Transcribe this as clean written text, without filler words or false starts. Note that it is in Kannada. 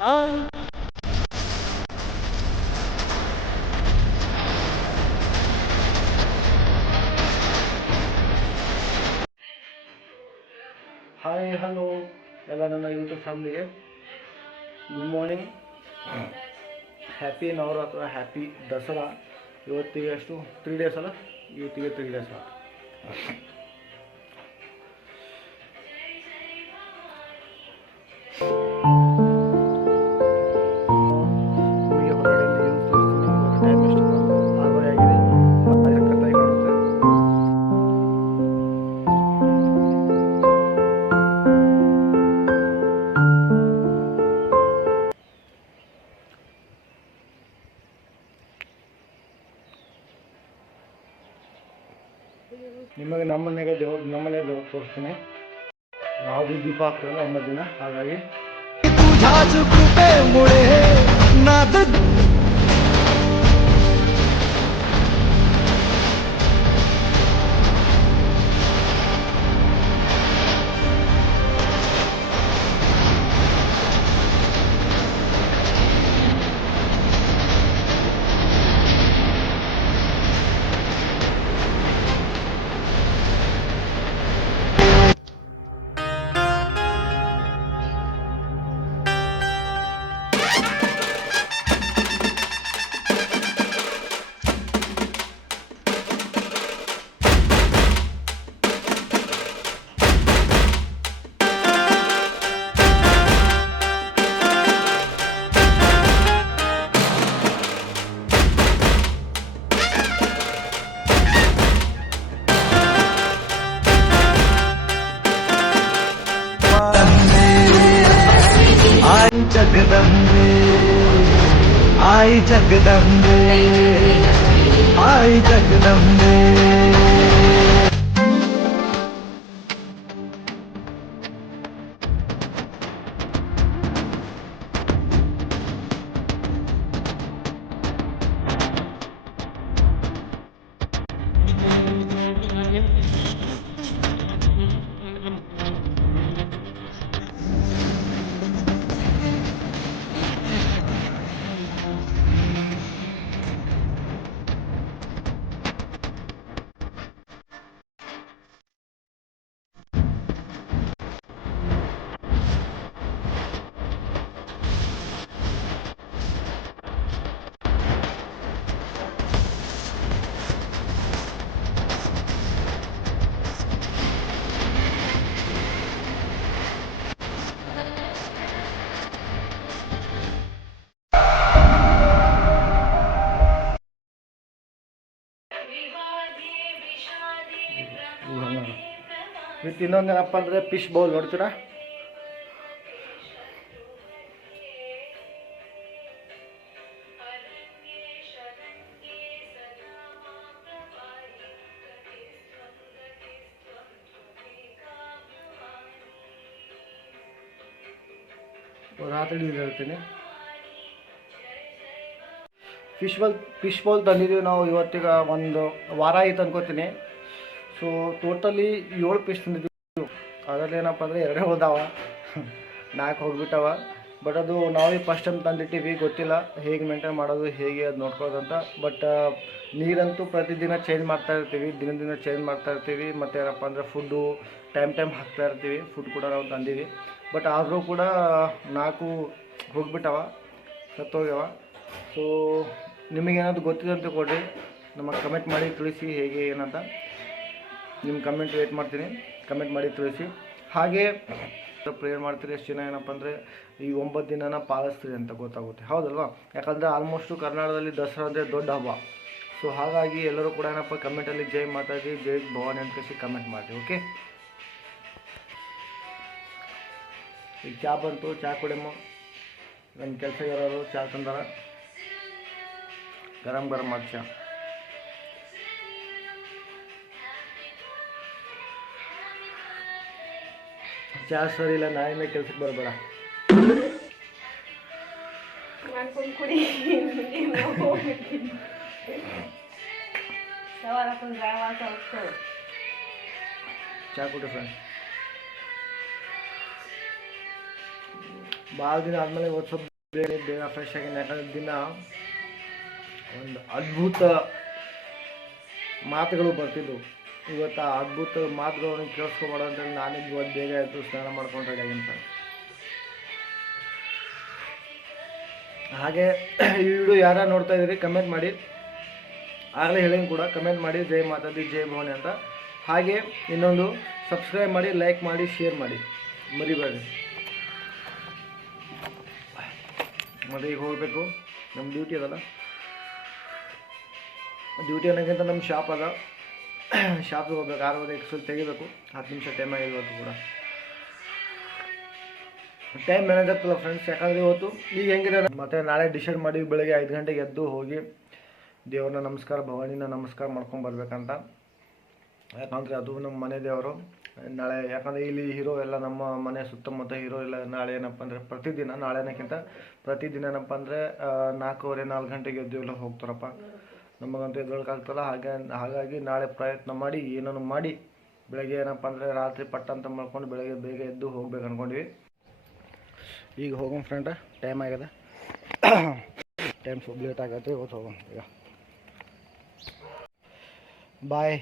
ಹಾಯ್ ಹಲೋ ಎಲ್ಲ ನನ್ನ ಯೂಟ್ಯೂಬ್ ಫ್ಯಾಮಿಲಿಗೆ good morning. Happy Navratra, happy Dasara. ಇವತ್ತಿಗೆ ಎಷ್ಟು 3 ಡೇಸ್ ಅಲ್ಲ, ಇವತ್ತಿಗೆ 3 ಡೇಸ್ ಆಯ್ತು. ನಿಮಗೆ ಹೊರಗಡೆ ನ್ಯೂಸ್ ತೋರಿಸ್ತೀನಿ. ಇವಾಗ ಟೈಮ್ ಎಷ್ಟು 6 ಆಗಿದೆ. ಸಖತ್ತಾಗಿ ಕಾಣುತ್ತೆ. ನಿಮಗೆ ನಮ್ಮನೆಗೆ ನಮ್ಮನೆ ದೇವ್ರು ತೋರಿಸ್ತೀನಿ. ಯಾವುದು ದೀಪ ಆಗ್ತದಲ್ಲ 9 ದಿನ, ಹಾಗಾಗಿ तुझ्याच कृपेमुळे नाद आई जगदंबे आई जगदंबे आई जगदंबे ವಿತ್ ಇನ್ನೊಂದೇನಪ್ಪ ಅಂದರೆ ಫಿಶ್ ಬೌಲ್ ನೋಡ್ತೀರಾ. ರಾತ್ರಿ ಹೇಳ್ತೀನಿ. ಫಿಶ್ ಬೌಲ್ ತಂದಿದ್ದೀವಿ ನಾವು. ಇವತ್ತಿಗೆ ಒಂದು ವಾರ ಆಯ್ತು ಅನ್ಕೋತೀನಿ. ಸೊ ಟೋಟಲಿ 7 ಪೀಸ್ ತಂದಿದ್ದೀವಿ. ಅದರಲ್ಲಿ ಏನಪ್ಪ ಅಂದರೆ 2 ಉಳ್ದಾವ, 4 ಹೋಗ್ಬಿಟ್ಟವ. ಬಟ್ ಅದು ನಾವೇ ಫಸ್ಟ್ ಟೈಮ್ ತಂದಿಟ್ಟಿವಿ, ಗೊತ್ತಿಲ್ಲ ಹೇಗೆ ಮೇಂಟೈನ್ ಮಾಡೋದು, ಹೇಗೆ ಅದು ನೋಡ್ಕೊಳ್ಳೋದಂತ. ಬಟ್ ನೀರಂತೂ ಪ್ರತಿದಿನ ಚೇಂಜ್ ಮಾಡ್ತಾ ಇರ್ತೀವಿ, ದಿನ ಚೇಂಜ್ ಮಾಡ್ತಾ ಇರ್ತೀವಿ. ಮತ್ತು ಏನಪ್ಪ ಅಂದರೆ ಫುಡ್ಡು ಟೈಮ್ ಹಾಕ್ತಾ ಇರ್ತೀವಿ. ಫುಡ್ ಕೂಡ ನಾವು ತಂದೀವಿ. ಬಟ್ ಆದರೂ ಕೂಡ 4 ಹೋಗ್ಬಿಟ್ಟವ, ಸತ್ತೋಗ್ಯವ. ಸೊ ನಿಮಗೇನಾದ್ರು ಗೊತ್ತಿದೆ ಅಂತ ಕೊಡ್ರಿ, ನಮಗೆ ಕಮೆಂಟ್ ಮಾಡಿ ತಿಳಿಸಿ ಹೇಗೆ ಏನಂತ. ನಿಮ್ಮ ಕಮೆಂಟ್ ವೇಟ್ ಮಾಡ್ತೀನಿ, ಕಮೆಂಟ್ ಮಾಡಿ ತಿಳಿಸಿ. ಹಾಗೆ ಪ್ರೇಯರ್ ಮಾಡ್ತೀರಿ. ಎಷ್ಟು ಜನ ಏನಪ್ಪ ಅಂದರೆ ಈ 9 ದಿನನ ಪಾಲಿಸ್ತೀರಿ ಅಂತ ಗೊತ್ತಾಗುತ್ತೆ, ಹೌದಲ್ವಾ? ಯಾಕಂದರೆ ಆಲ್ಮೋಸ್ಟು ಕರ್ನಾಟಕದಲ್ಲಿ ದಸರಾ ಅಂದರೆ ದೊಡ್ಡ ಹಬ್ಬ. ಸೊ ಹಾಗಾಗಿ ಎಲ್ಲರೂ ಕೂಡ ಏನಪ್ಪ ಕಮೆಂಟಲ್ಲಿ ಜೈ ಮಾತಾಡಿ, ಜೈ ಭವಾನಿ ಅಂತ ಕಳಿಸಿ ಕಮೆಂಟ್ ಮಾಡಿ. ಓಕೆ, ಈಗ ಚಹಾ ಬಂತು, ಚಹಾ ಕುಡಿಯಮ್ಮ. ನಮ್ಮ ಕೆಲಸ ಇರೋರು ಚಹಾ ತಂದಾರ, ಗರಂ ಮಾಡಿ ಚಹಾ. ಚಹಾ ಸರಿ ಇಲ್ಲ, ನಾಳಿಂದ ಕೆಲ್ಸಕ್ಕೆ ಬರಬೇಡ. ಚಹಾ ಕುಡಿ ಫ್ರೆಂಡ್. ಭಾಳ ದಿನ ಆದಮೇಲೆ ಇವತ್ತು ಸ್ವಲ್ಪ ಬೇಗ ಫ್ರೆಶ್ ಆಗಿ, ಯಾಕಂದ್ರೆ ದಿನ ಒಂದು ಅದ್ಭುತ ಮಾತುಗಳು ಬರ್ತಿದ್ವು. ಇವತ್ತು ಆ ಅದ್ಭುತ ಮಾತುಗಳನ್ನು ಕೇಳಿಸ್ಕೊಬೇಡ ಅಂತೇಳಿ ನಾನು ಇವತ್ತು ಬೇಗ ಆಯಿತು, ಸ್ನಾನ ಮಾಡ್ಕೊಂಡು ರೆಡಿ ಆಗಿನ ಸರ್. ಹಾಗೆ ಈ ವಿಡಿಯೋ ಯಾರು ನೋಡ್ತಾ ಇದ್ದೀರಿ ಕಮೆಂಟ್ ಮಾಡಿ, ಆಗಲೇ ಹೇಳೀನಿ ಕೂಡ, ಕಮೆಂಟ್ ಮಾಡಿ ಜೈ ಮಾತಾಡಿ ಜೈ ಭವಾನಿ ಅಂತ. ಹಾಗೆ ಇನ್ನೊಂದು ಸಬ್ಸ್ಕ್ರೈಬ್ ಮಾಡಿ, ಲೈಕ್ ಮಾಡಿ, ಶೇರ್ ಮಾಡಿ, ಮರಿಬೇಡಿ. ಮತ್ತು ಈಗ ಹೋಗಬೇಕು, ನಮ್ಮ ಡ್ಯೂಟಿ ಅದಲ್ಲ, ಡ್ಯೂಟಿ ಅನ್ನೋಕ್ಕಿಂತ ನಮ್ಮ ಶಾಪ್ ಅದ, ಶಾಪಿಗೆ ಹೋಗ್ಬೇಕು. 6 ಎಕ್ಸಲ್ ತೆಗಿಬೇಕು, 10 ನಿಮಿಷ ಟೈಮ್ ಆಗಿದೆ ಇವತ್ತು ಕೂಡ. ಟೈಮ್ ಮ್ಯಾನೇಜ್ ಆಗ್ತಲ್ಲ ಫ್ರೆಂಡ್ಸ್, ಯಾಕಂದರೆ ಇವತ್ತು ಈಗ ಹೆಂಗಿದೆ ಮತ್ತು ನಾಳೆ ಡಿಸೈಡ್ ಮಾಡಿ ಬೆಳಗ್ಗೆ 5 ಗಂಟೆಗೆ ಎದ್ದು ಹೋಗಿ ದೇವ್ರನ್ನ ನಮಸ್ಕಾರ, ಭವಾನಿನ ನಮಸ್ಕಾರ ಮಾಡ್ಕೊಂಡು ಬರ್ಬೇಕಂತ. ಯಾಕಂದರೆ ಅದು ನಮ್ಮ ಮನೆ ದೇವರು ನಾಳೆ. ಯಾಕಂದರೆ ಇಲ್ಲಿ ಹೀರೋ ಎಲ್ಲ ನಮ್ಮ ಮನೆ ಸುತ್ತಮುತ್ತ ಹೀರೋ ಎಲ್ಲ ನಾಳೆ ಏನಪ್ಪ ಅಂದರೆ ಪ್ರತಿದಿನ, ನಾಳೆನಕ್ಕಿಂತ ಪ್ರತಿದಿನ ಏನಪ್ಪ ಅಂದರೆ 4 ಗಂಟೆಗೆ ಎದ್ದು ಎಲ್ಲ ಹೋಗ್ತಾರಪ್ಪ. ನಮಗಂತೂ ಎದ್ದೇಳಕ್ಕಾಗ್ತಲ್ಲ. ಹಾಗಾಗಿ ನಾಳೆ ಪ್ರಯತ್ನ ಮಾಡಿ ಏನನ್ನು ಮಾಡಿ ಬೆಳಗ್ಗೆ ಏನಪ್ಪ ಅಂದರೆ ರಾತ್ರಿ ಪಟ್ಟ ಅಂತ ಮಾಡ್ಕೊಂಡು ಬೆಳಗ್ಗೆ ಬೇಗ ಎದ್ದು ಹೋಗ್ಬೇಕು ಅಂದ್ಕೊಂಡ್ವಿ. ಈಗ ಹೋಗೋಣ ಫ್ರೆಂಡ, ಟೈಮ್ ಆಗಿದೆ, ಟೈಮ್ ಸ್ವಲ್ಪ ಲೇಟ್ ಆಗತ್ತೆ, ಇವತ್ತು ಹೋಗೋಣ ಈಗ. ಬಾಯ್.